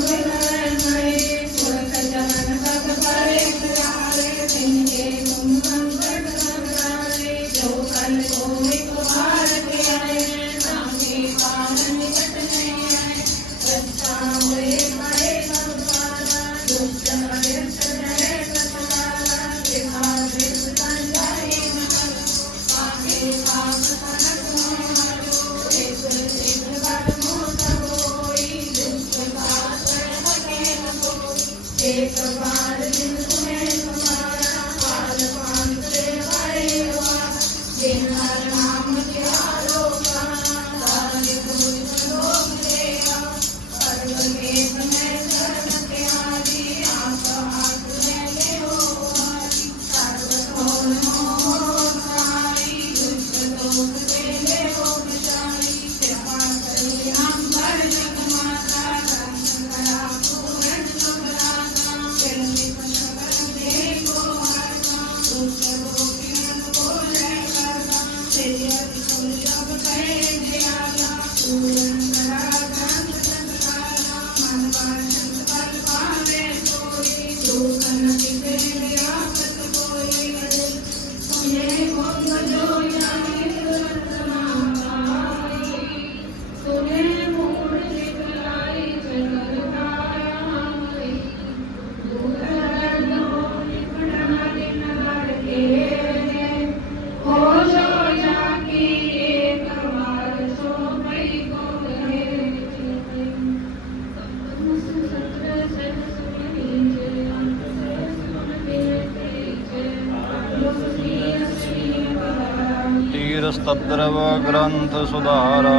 Thank you. Take the body Música ਤੀਰਸਤਤਰਵ Granth ਸੁਧਾਰਾ।